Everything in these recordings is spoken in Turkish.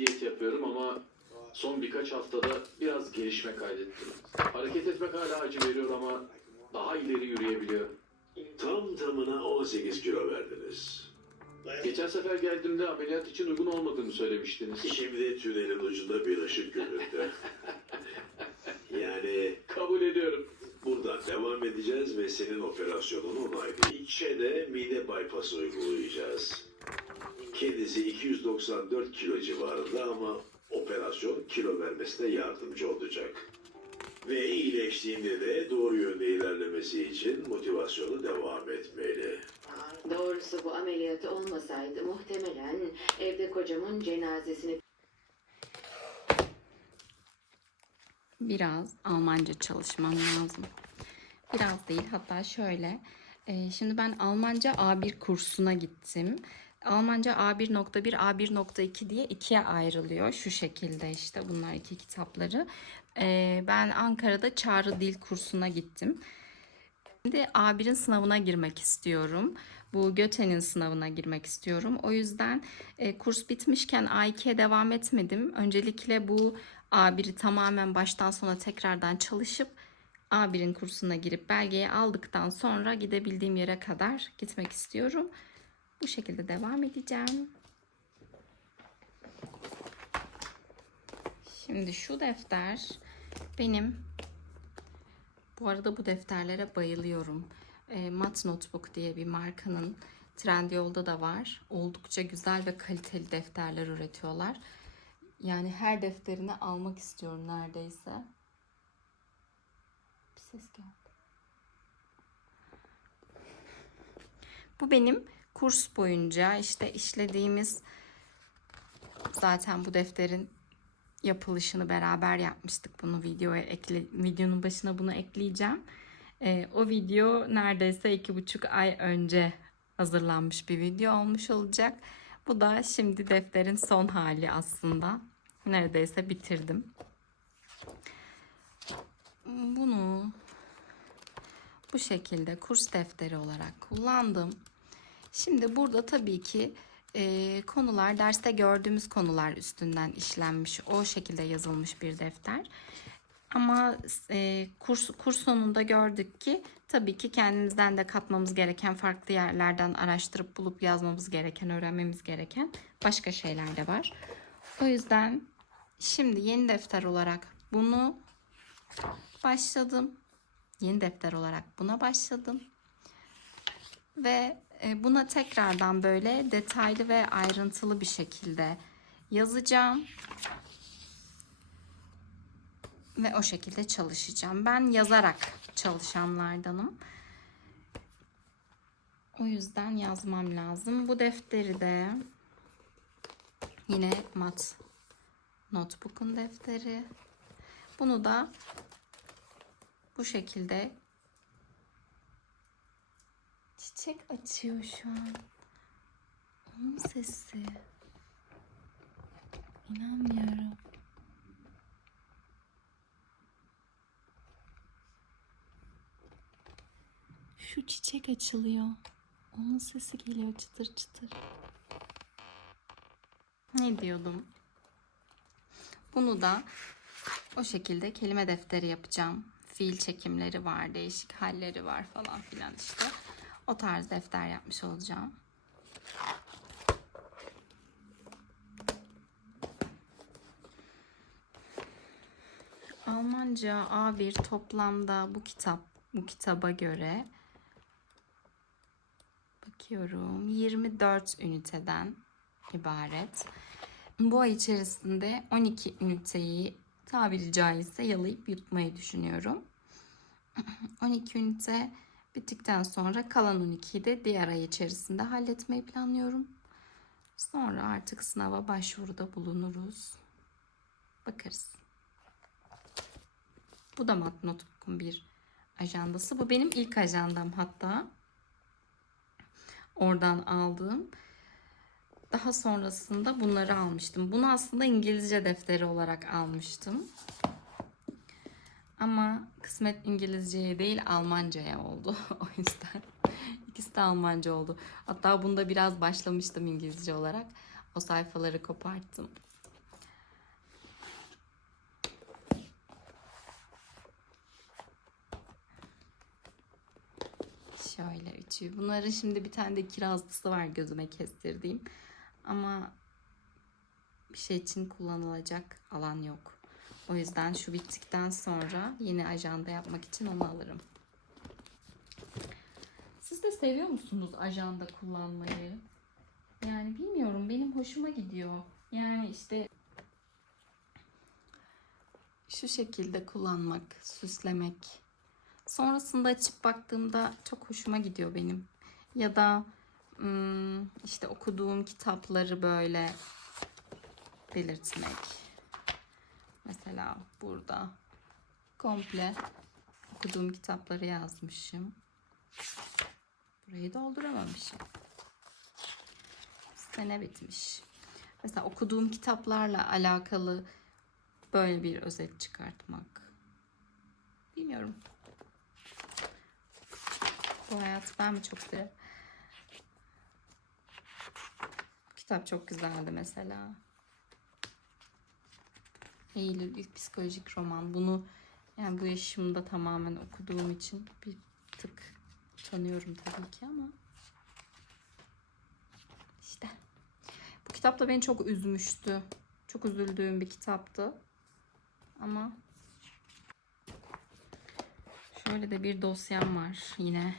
Diyet yapıyorum ama son birkaç haftada biraz gelişme kaydettim. Hareket etmek hala acı veriyor ama daha ileri yürüyebiliyorum. Tam tamına 18 kilo verdiniz. Geçen sefer geldiğimde ameliyat için uygun olmadığını söylemiştiniz. Şimdi tünelin ucunda bir ışık görüldü. yani Kabul ediyorum. buradan devam edeceğiz ve senin operasyonunu onaylayacağız. İçe de mide bypass uygulayacağız. Kendisi 294 kilo civarında ama operasyon kilo vermesine yardımcı olacak. Ve iyileştiğinde de doğru yönde ilerlemesi için motivasyonu devam etmeli. Doğrusu bu ameliyatı olmasaydı muhtemelen evde kocamın cenazesini biraz Almanca çalışmam lazım. Biraz değil hatta şöyle. e, şimdi ben Almanca A1 kursuna gittim. Almanca A1.1, A1.2 diye ikiye ayrılıyor. Şu şekilde işte bunlar iki kitapları. E, ben Ankara'da Çağrı Dil kursuna gittim. Şimdi A1'in sınavına girmek istiyorum. Bu Göte'nin sınavına girmek istiyorum. O yüzden e, kurs bitmişken A2'ye devam etmedim. Öncelikle bu A1'i tamamen baştan sona tekrardan çalışıp A1'in kursuna girip belgeyi aldıktan sonra gidebildiğim yere kadar gitmek istiyorum. Bu şekilde devam edeceğim. Şimdi şu defter benim bu arada bu defterlere bayılıyorum. E, Mat Notebook diye bir markanın Trendyol'da da var. Oldukça güzel ve kaliteli defterler üretiyorlar. Yani her defterini almak istiyorum neredeyse. Bir ses geldi. Bu benim kurs boyunca işte işlediğimiz zaten bu defterin yapılışını beraber yapmıştık. Bunu videoya ekle, videonun başına bunu ekleyeceğim. Ee, o video neredeyse iki buçuk ay önce hazırlanmış bir video olmuş olacak. Bu da şimdi defterin son hali aslında. Neredeyse bitirdim. Bunu bu şekilde kurs defteri olarak kullandım. Şimdi burada tabii ki e, konular derste gördüğümüz konular üstünden işlenmiş o şekilde yazılmış bir defter. Ama e, kurs, kurs sonunda gördük ki tabii ki kendimizden de katmamız gereken farklı yerlerden araştırıp bulup yazmamız gereken, öğrenmemiz gereken başka şeyler de var. O yüzden şimdi yeni defter olarak bunu başladım. Yeni defter olarak buna başladım. Ve buna tekrardan böyle detaylı ve ayrıntılı bir şekilde yazacağım. Ve o şekilde çalışacağım. Ben yazarak çalışanlardanım. O yüzden yazmam lazım. Bu defteri de yine mat notebook'un defteri. Bunu da bu şekilde çiçek açıyor şu an. Onun sesi. İnanmıyorum. Şu çiçek açılıyor. Onun sesi geliyor çıtır çıtır. Ne diyordum? Bunu da o şekilde kelime defteri yapacağım. Fiil çekimleri var, değişik halleri var falan filan işte. O tarz defter yapmış olacağım. Almanca A1 toplamda bu kitap bu kitaba göre Bakıyorum 24 üniteden ibaret. Bu ay içerisinde 12 üniteyi tabiri caizse yalayıp yutmayı düşünüyorum. 12 ünite bittikten sonra kalan 12'yi de diğer ay içerisinde halletmeyi planlıyorum. Sonra artık sınava başvuruda bulunuruz. Bakarız. Bu da Mat Notebook'un bir ajandası. Bu benim ilk ajandam hatta. Oradan aldığım. Daha sonrasında bunları almıştım. Bunu aslında İngilizce defteri olarak almıştım. Ama kısmet İngilizceye değil Almanca'ya oldu. o yüzden ikisi de Almanca oldu. Hatta bunda biraz başlamıştım İngilizce olarak. O sayfaları koparttım. Şöyle üçü. Bunların şimdi bir tane de kirazlısı var gözüme kestirdiğim. Ama bir şey için kullanılacak alan yok. O yüzden şu bittikten sonra yeni ajanda yapmak için onu alırım. Siz de seviyor musunuz ajanda kullanmayı? Yani bilmiyorum benim hoşuma gidiyor. Yani işte şu şekilde kullanmak, süslemek. Sonrasında açıp baktığımda çok hoşuma gidiyor benim. Ya da hmm, işte okuduğum kitapları böyle belirtmek. Mesela burada komple okuduğum kitapları yazmışım. Burayı dolduramamışım. Sene bitmiş. Mesela okuduğum kitaplarla alakalı böyle bir özet çıkartmak. Bilmiyorum. Bu hayatı ben mi çok seviyorum? Kitap çok güzeldi mesela. Eylül bir psikolojik roman. Bunu yani bu yaşımda tamamen okuduğum için bir tık tanıyorum tabii ki ama işte bu kitap da beni çok üzmüştü. Çok üzüldüğüm bir kitaptı. Ama şöyle de bir dosyam var yine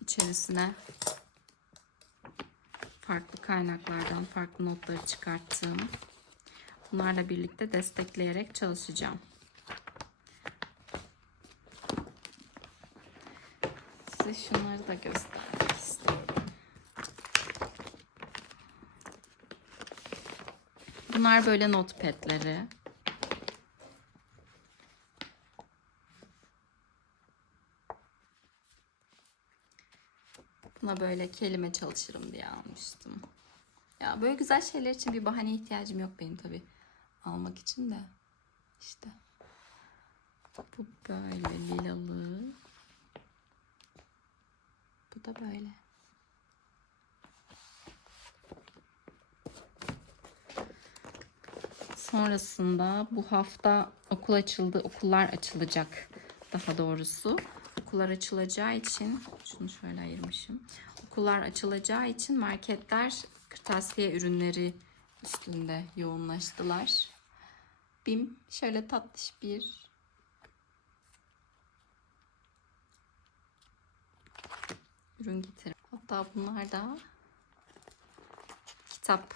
içerisine farklı kaynaklardan farklı notları çıkarttığım Bunlarla birlikte destekleyerek çalışacağım. Size şunları da göstermek istiyorum. Bunlar böyle notepad'leri. Buna böyle kelime çalışırım diye almıştım. Ya böyle güzel şeyler için bir bahane ihtiyacım yok benim tabii almak için de işte. Bu böyle lilalı. Bu da böyle. Sonrasında bu hafta okul açıldı okullar açılacak daha doğrusu. Okullar açılacağı için şunu şöyle ayırmışım. Okullar açılacağı için marketler kırtasiye ürünleri üstünde yoğunlaştılar. Bim şöyle tatlış bir ürün getir. Hatta bunlar da kitap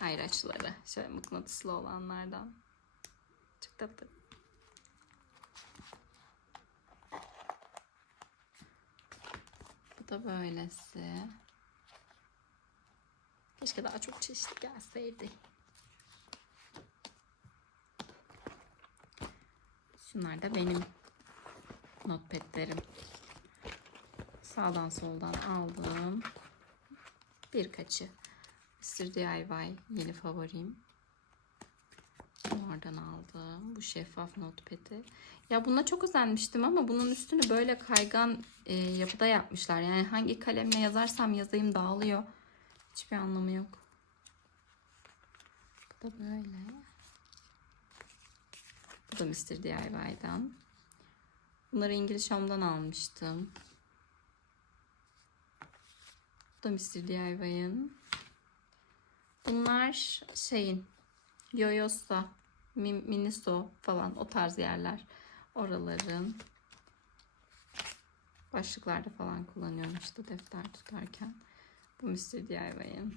ayraçları. Şöyle mıknatıslı olanlardan. Çok tatlı. Bu da böylesi. Keşke daha çok çeşit gelseydi. Şunlar da benim notepadlerim. Sağdan soldan aldığım birkaçı. Mr. DIY yeni favorim. Oradan aldım. Bu şeffaf notepad'i. Ya buna çok özenmiştim ama bunun üstünü böyle kaygan e, yapıda yapmışlar. Yani hangi kalemle yazarsam yazayım dağılıyor. Hiçbir anlamı yok. Bu da böyle. Bu da Mr. DIY'dan. Bunları İngiliz Home'dan almıştım. Bu da Mr. DIY'ın. Bunlar şeyin Yoyosa, Mi- Miniso falan o tarz yerler. Oraların Başlıklarda falan kullanıyorum işte defter tutarken. Bu Mr. DIY'ın.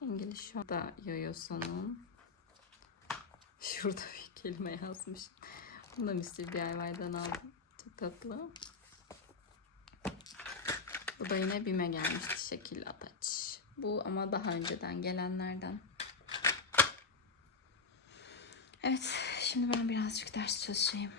İngiliz şurada Yoyoso'nun. Şurada bir kelime yazmış. Bunu da Mr. DIY'dan aldım. Çok tatlı. Bu da yine BİM'e gelmişti şekil ataç. Bu ama daha önceden gelenlerden. Evet, şimdi ben birazcık ders çalışayım.